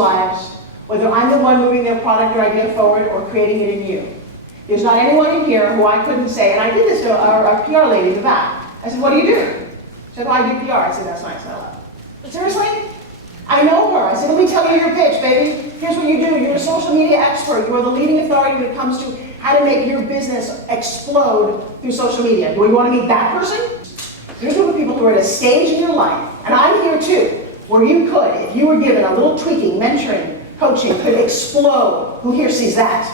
lives, whether I'm the one moving their product or idea forward or creating it in you. There's not anyone in here who I couldn't say, and I did this to our PR lady in the back. I said, what do you do? She said, well, I do PR. I said, that's nice, I love it. Seriously? I know her. I said, let me tell you your pitch, baby. Here's what you do. You're a social media expert. You are the leading authority when it comes to how to make your business explode through social media. Do you want to meet that person? Here's a group of people who are at a stage in your life, and I'm here too, where you could, if you were given a little tweaking, mentoring, coaching, could explode. Who here sees that?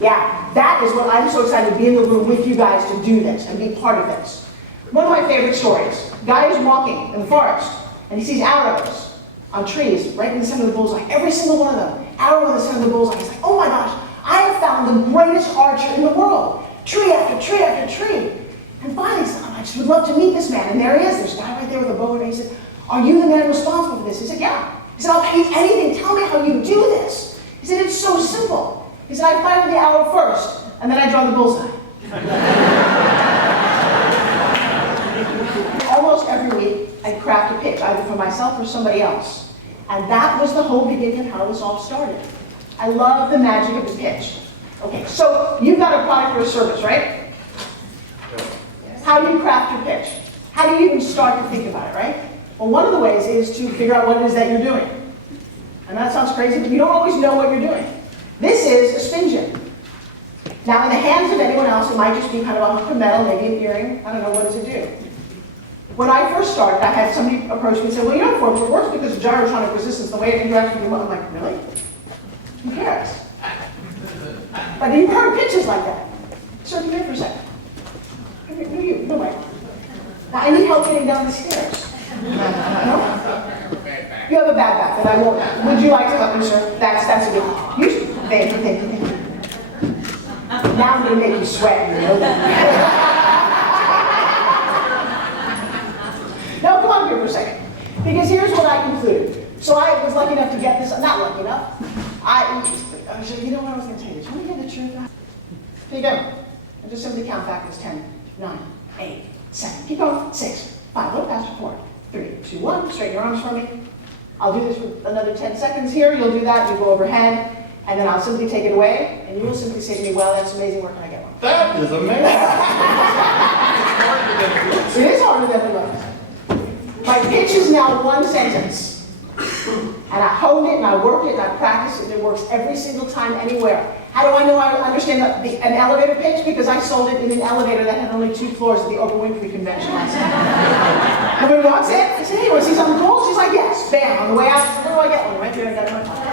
Yeah, that is what I'm so excited to be in the room with you guys to do this and be part of this. One of my favorite stories. Guy is walking in the forest, and he sees arrows on trees right in the center of the bullseye. Every single one of them, arrow in the center of the bullseye. He's like, oh my gosh, I have found the greatest archer in the world. Tree after tree after tree. And finally, he said, I just would love to meet this man. And there he is. There's a guy right there with a bow. And he said, are you the man responsible for this? He said, yeah. He said, I'll pay you anything. Tell me how you do this. He said, it's so simple. He said, I fire the arrow first, and then I draw the bullseye. Almost every week, I'd craft a pitch, either for myself or somebody else. And that was the whole beginning of how this all started. I love the magic of the pitch. Okay, so you've got a product or a service, right? How do you craft your pitch? How do you even start to think about it, right? Well, one of the ways is to figure out what it is that you're doing. And that sounds crazy, but you don't always know what you're doing. This is a spin gym. Now, in the hands of anyone else, it might just be kind of a hunk of metal, maybe an earring. I don't know, what does it do? When I first started, I had somebody approach me and say, well, you know, Forbes, it works because of gyrotonic resistance, the way it interacts with your mind. I'm like, really? Who cares? But you've heard pitches like that. Sir, come here for a second. Come here, who are you? No way. Now, I need help getting down the stairs. No? You have a bad back, and I won't. Would you like to help me, sir? That's a good. You should. Thank you. Now I'm going to make you sweat. You know that. Now, come on here for a second, because here's what I concluded. So I was lucky enough to get this. Not lucky enough. I said, you know what I was going to tell you? Do you want to hear the truth? Here you go. And just simply count backwards: 10, 9, 8, 7. Keep going. 6, 5. A little faster. 4, 3, 2, 1. Straighten your arms for me. I'll do this for another 10 seconds here. You'll do that. You go overhead. And then I'll simply take it away. And you will simply say to me, well, that's amazing. Where can I get one? That is amazing. It is harder than it looks. My pitch is now one sentence. And I hone it, and I work it, and I practice it, and it works every single time, anywhere. How do I know I understand an elevator pitch? Because I sold it in an elevator that had only 2 floors at the Oprah Winfrey convention last night. Nobody walks in. I said, hey, you want to see something cool? She's like, yes. Bam. On the way out, she said, where do I get one? Right there, I got it in my pocket.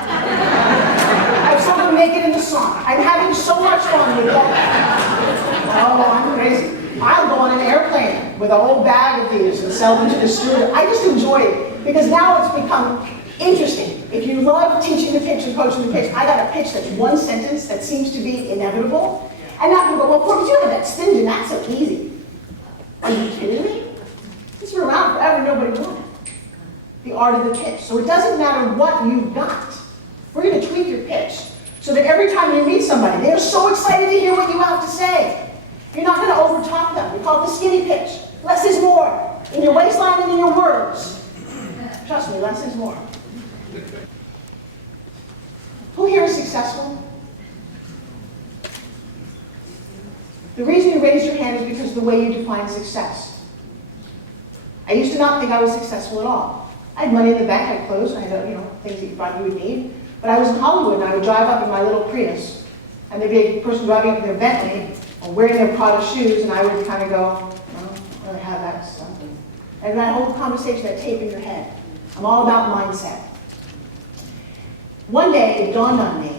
I've sold them naked in the sauna. I'm having so much fun with that. Oh, I'm crazy. I'll go on an airplane with a whole bag of these and sell them to the steward. I just enjoy it because now it's become interesting. If you love teaching the pitch and coaching the pitch, I got a pitch that's one sentence that seems to be inevitable. And now people go, well, Forbes, you have that stingy, that's so easy. Are you kidding me? It's been around forever, nobody won it. The art of the pitch. So it doesn't matter what you've got. We're going to tweak your pitch so that every time you meet somebody, they're so excited to hear what you have to say. You're not going to overtalk them. We call it the skinny pitch. Less is more. In your waistline and in your words. Trust me, less is more. Who here is successful? The reason you raised your hand is because of the way you define success. I used to not think I was successful at all. I had money in the bank, I had clothes, I had things that you thought you would need. But I was in Hollywood, and I would drive up in my little Prius, and there'd be a person driving up in their Bentley, or wearing their Prada shoes, and I would kind of go, well, I don't really have that stuff. And that whole conversation, that tape in your head. I'm all about mindset. One day, it dawned on me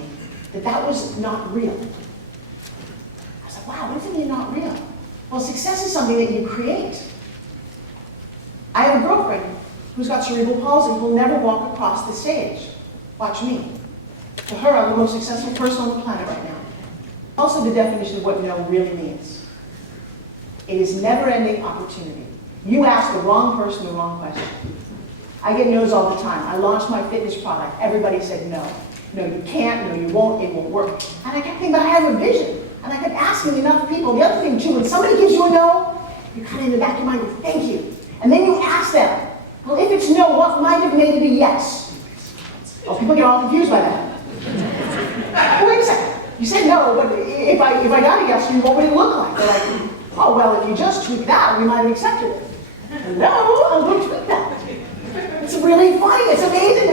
that that was not real. I was like, wow, what does it mean not real? Well, success is something that you create. I have a girlfriend who's got cerebral palsy who'll never walk across the stage. Watch me. To her, I'm the most successful person on the planet right now. Also, the definition of what no really means. It is never-ending opportunity. You ask the wrong person the wrong question. I get no's all the time. I launched my fitness product. Everybody said no. No, you can't. No, you won't. It won't work. And I kept thinking, but I have a vision. And I kept asking enough people. The other thing, too, when somebody gives you a no, you kind of in the back of your mind go, thank you. And then you ask them, well, if it's no, what might have made it a yes? Oh, people get all confused by that. Wait a second. You said no, but if I got a yes from you, what would it look like? They're like, oh, well, if you just tweak that, we might have accepted it. No, I'll go tweak that. It's really funny. It's amazing